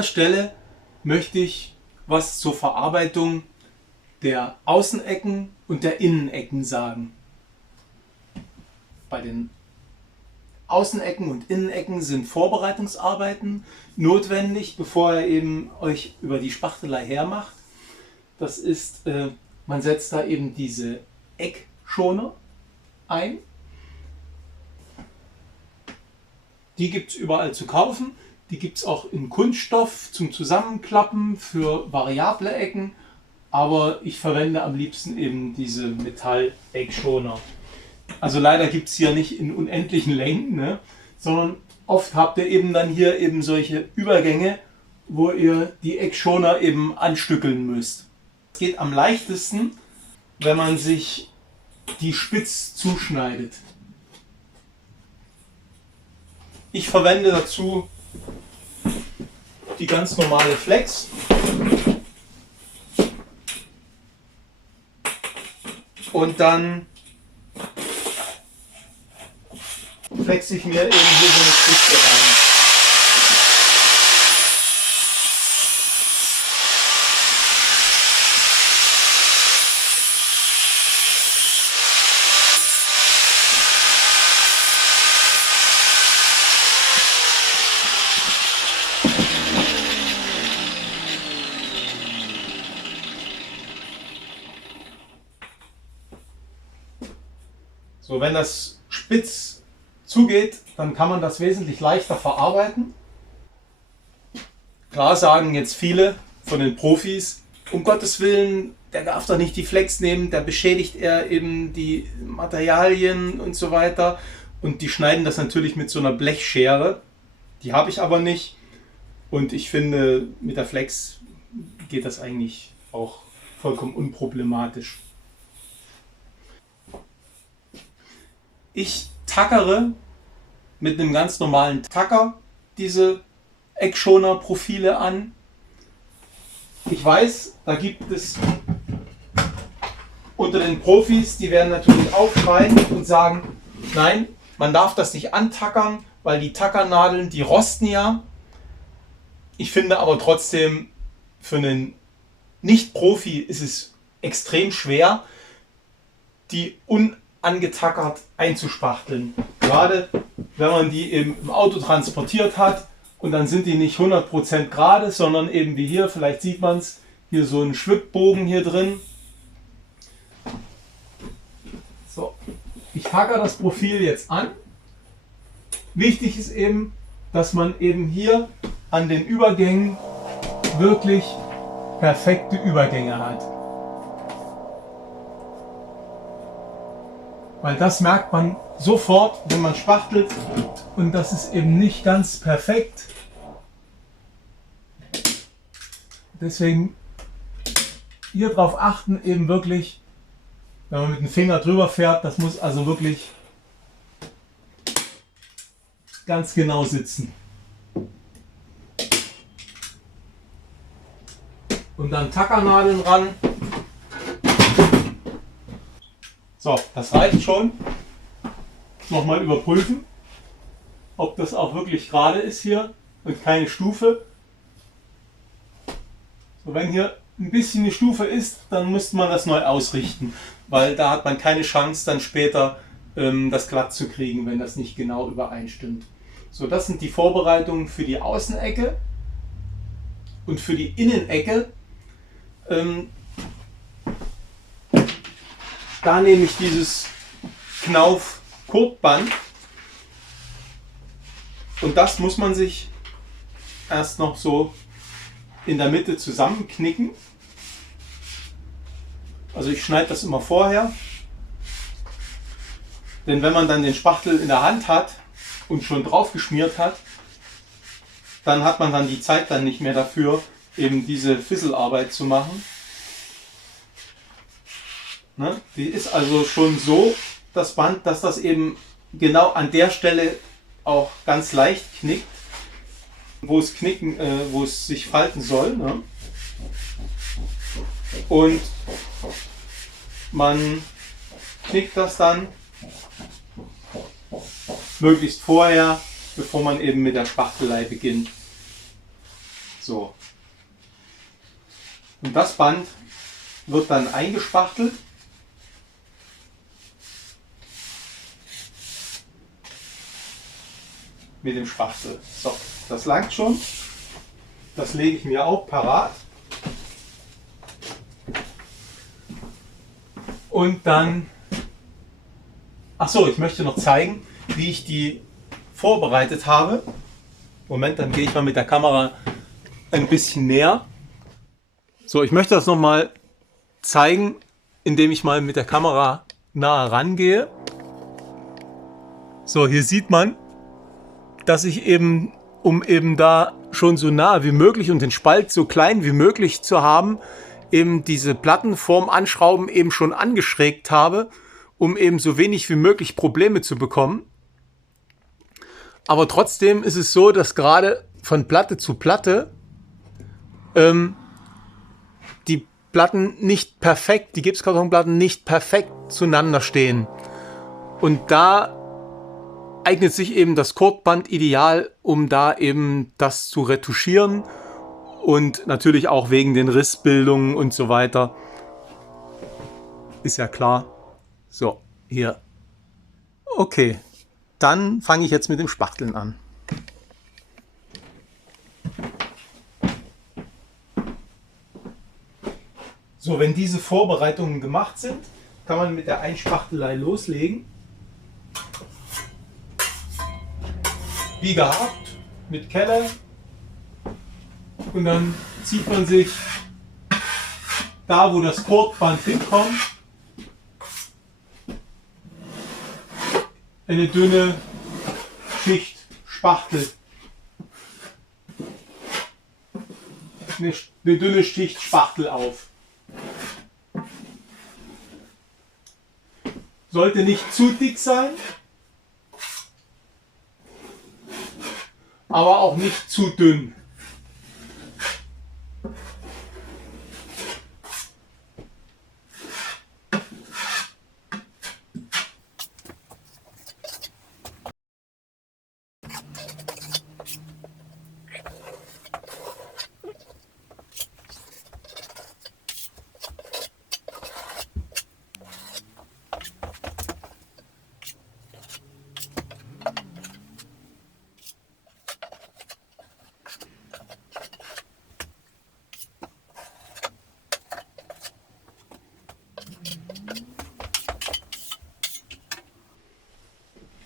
dieser Stelle möchte ich was zur Verarbeitung der Außenecken und der Innenecken sagen. Bei den Außenecken und Innenecken sind Vorbereitungsarbeiten notwendig, bevor ihr eben euch über die Spachtelei hermacht. Das ist, man setzt da eben diese Eckschoner ein. Die gibt es überall zu kaufen. Die gibt es auch in Kunststoff zum Zusammenklappen für variable Ecken. Aber ich verwende am liebsten eben diese Metall-Eckschoner. Also leider gibt es hier nicht in unendlichen Längen, ne? Sondern oft habt ihr eben dann hier eben solche Übergänge, wo ihr die Eckschoner eben anstückeln müsst. Es geht am leichtesten, wenn man sich die spitz zuschneidet. Ich verwende dazu die ganz normale Flex. Und dann flexe ich mir eben hier so eine Spitze rein. So, wenn das spitz zugeht, dann kann man das wesentlich leichter verarbeiten. Klar sagen jetzt viele von den Profis, um Gottes Willen, der darf doch nicht die Flex nehmen, da beschädigt er eben die Materialien und so weiter. Und die schneiden das natürlich mit so einer Blechschere. Die habe ich aber nicht. Und ich finde, mit der Flex geht das eigentlich auch vollkommen unproblematisch. Ich tackere mit einem ganz normalen Tacker diese Eckschoner-Profile an. Ich weiß, da gibt es unter den Profis, die werden natürlich aufschreien und sagen, nein, man darf das nicht antackern, weil die Tackernadeln, die rosten ja. Ich finde aber trotzdem, für einen Nicht-Profi ist es extrem schwer, die angetackert einzuspachteln. Gerade wenn man die eben im Auto transportiert hat und dann sind die nicht 100% gerade, sondern eben wie hier, vielleicht sieht man es, hier so ein Schwibbogen hier drin. So, ich tackere das Profil jetzt an. Wichtig ist eben, dass man eben hier an den Übergängen wirklich perfekte Übergänge hat. Weil das merkt man sofort, wenn man spachtelt, und das ist eben nicht ganz perfekt. Deswegen hier drauf achten, eben wirklich, wenn man mit dem Finger drüber fährt, das muss also wirklich ganz genau sitzen. Und dann Tackernadeln ran. So, das reicht schon. Nochmal überprüfen, ob das auch wirklich gerade ist hier und keine Stufe. So, wenn hier ein bisschen eine Stufe ist, dann müsste man das neu ausrichten, weil da hat man keine Chance, dann später das glatt zu kriegen, wenn das nicht genau übereinstimmt. So, das sind die Vorbereitungen für die Außenecke und für die Innenecke. Da nehme ich dieses Knauf-Kurband und das muss man sich erst noch so in der Mitte zusammenknicken. Also ich schneide das immer vorher, denn wenn man dann den Spachtel in der Hand hat und schon drauf geschmiert hat, dann hat man dann die Zeit dann nicht mehr dafür, eben diese Fisselarbeit zu machen. Ne? Die ist also schon so, das Band, dass das eben genau an der Stelle auch ganz leicht knickt, wo es sich falten soll. Ne? Und man knickt das dann möglichst vorher, bevor man eben mit der Spachtelei beginnt. So. Und das Band wird dann eingespachtelt. Mit dem Spachtel. So, das langt schon. Das lege ich mir auch parat. Und dann, ach so, ich möchte noch zeigen, wie ich die vorbereitet habe. Moment, dann gehe ich mal mit der Kamera ein bisschen näher. So, ich möchte das noch mal zeigen, indem ich mal mit der Kamera nahe rangehe. So, hier sieht man, dass ich eben, um eben da schon so nah wie möglich und den Spalt so klein wie möglich zu haben, eben diese Platten vorm Anschrauben eben schon angeschrägt habe, um eben so wenig wie möglich Probleme zu bekommen. Aber trotzdem ist es so, dass gerade von Platte zu Platte die Platten nicht perfekt, die Gipskartonplatten nicht perfekt zueinander stehen. Und da eignet sich eben das Kordband ideal, um da eben das zu retuschieren und natürlich auch wegen den Rissbildungen und so weiter. Ist ja klar. So, hier. Okay, dann fange ich jetzt mit dem Spachteln an. So, wenn diese Vorbereitungen gemacht sind, kann man mit der Einspachtelei loslegen. Wie gehabt, mit Kelle. Und dann zieht man sich da, wo das Kordband hinkommt, eine dünne Schicht Spachtel. Eine dünne Schicht Spachtel auf. Sollte nicht zu dick sein, aber auch nicht zu dünn.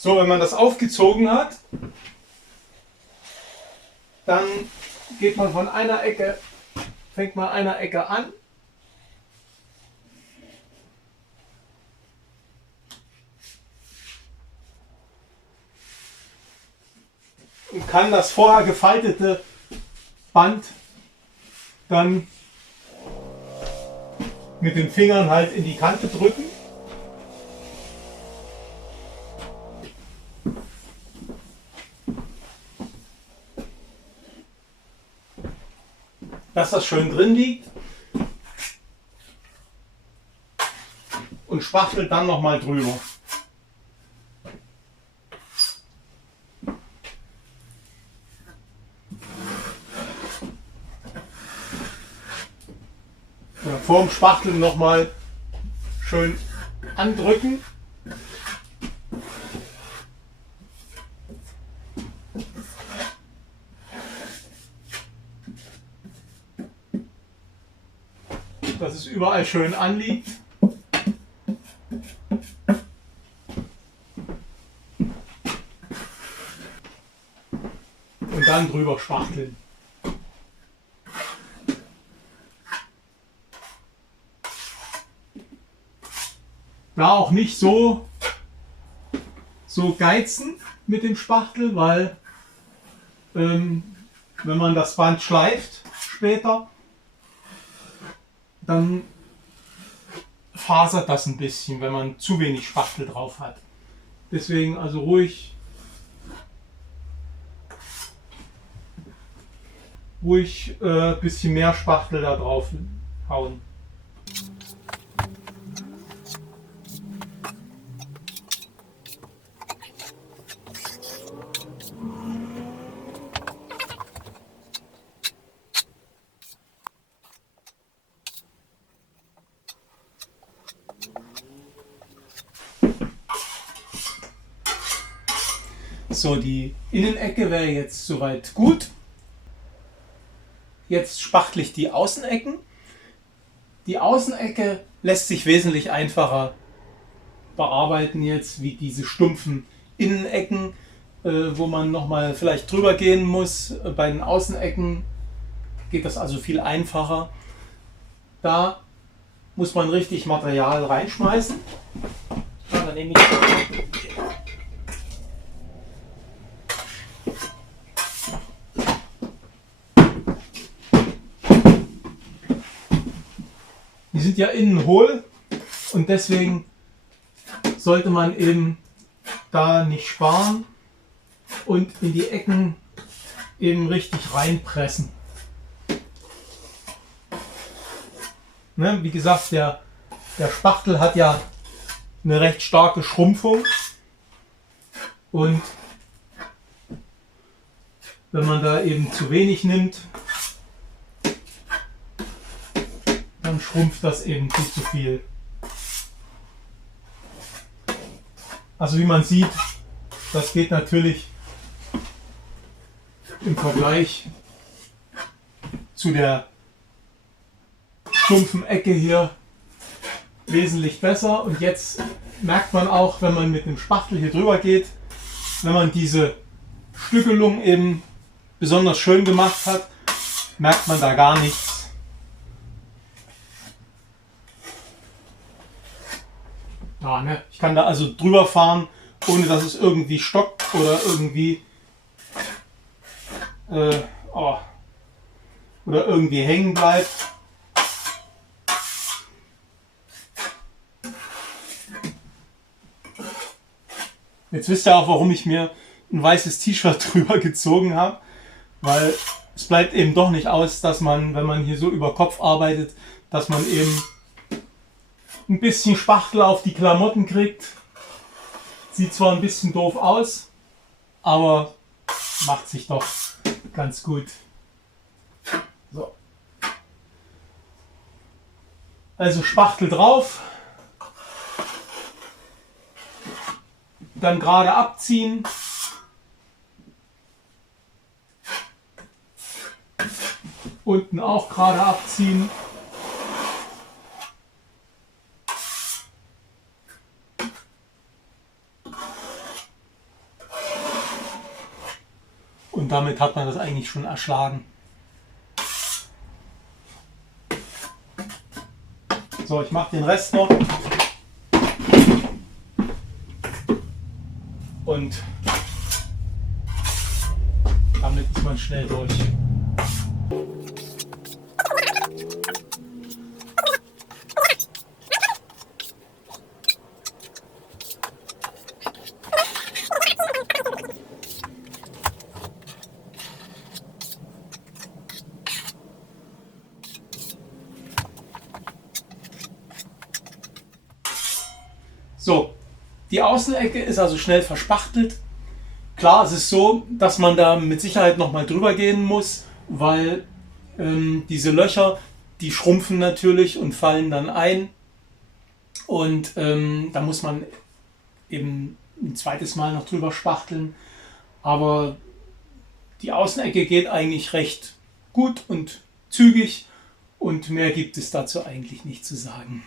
So, wenn man das aufgezogen hat, dann geht man von einer Ecke, fängt man einer Ecke an und kann das vorher gefaltete Band dann mit den Fingern halt in die Kante drücken. Dass das schön drin liegt und spachtelt dann noch mal drüber. Ja, vor dem Spachteln noch mal schön andrücken. Dass es überall schön anliegt. Und dann drüber spachteln. Da auch nicht so geizen mit dem Spachtel, weil wenn man das Band schleift später, dann fasert das ein bisschen, wenn man zu wenig Spachtel drauf hat. Deswegen also ruhig ein bisschen mehr Spachtel da drauf hauen. So, die Innenecke wäre jetzt soweit gut. Jetzt spachtle ich die Außenecken. Die Außenecke lässt sich wesentlich einfacher bearbeiten jetzt, wie diese stumpfen Innenecken, wo man nochmal vielleicht drüber gehen muss. Bei den Außenecken geht das also viel einfacher. Da muss man richtig Material reinschmeißen. Ja, dann nehme ich die sind ja innen hohl und deswegen sollte man eben da nicht sparen und in die Ecken eben richtig reinpressen. Ne, wie gesagt, der Spachtel hat ja eine recht starke Schrumpfung und wenn man da eben zu wenig nimmt, dann schrumpft das eben viel zu viel. Also wie man sieht, das geht natürlich im Vergleich zu der stumpfen Ecke hier wesentlich besser. Und jetzt merkt man auch, wenn man mit dem Spachtel hier drüber geht, wenn man diese Stückelung eben besonders schön gemacht hat, merkt man da gar nichts. Ja, ne? Ich kann da also drüber fahren, ohne dass es irgendwie stockt oder irgendwie oder irgendwie hängen bleibt. Jetzt wisst ihr auch, warum ich mir ein weißes T-Shirt drüber gezogen habe, weil es bleibt eben doch nicht aus, dass man, wenn man hier so über Kopf arbeitet, dass man eben ein bisschen Spachtel auf die Klamotten kriegt. Sieht zwar ein bisschen doof aus, aber macht sich doch ganz gut. So. Also Spachtel drauf, dann gerade abziehen. Unten auch gerade abziehen. Und damit hat man das eigentlich schon erschlagen. So, ich mache den Rest noch. Und damit ist man schnell durch. So, die Außenecke ist also schnell verspachtelt. Klar, es ist so, dass man da mit Sicherheit nochmal drüber gehen muss, weil diese Löcher, die schrumpfen natürlich und fallen dann ein. Und da muss man eben ein zweites Mal noch drüber spachteln. Aber die Außenecke geht eigentlich recht gut und zügig und mehr gibt es dazu eigentlich nicht zu sagen.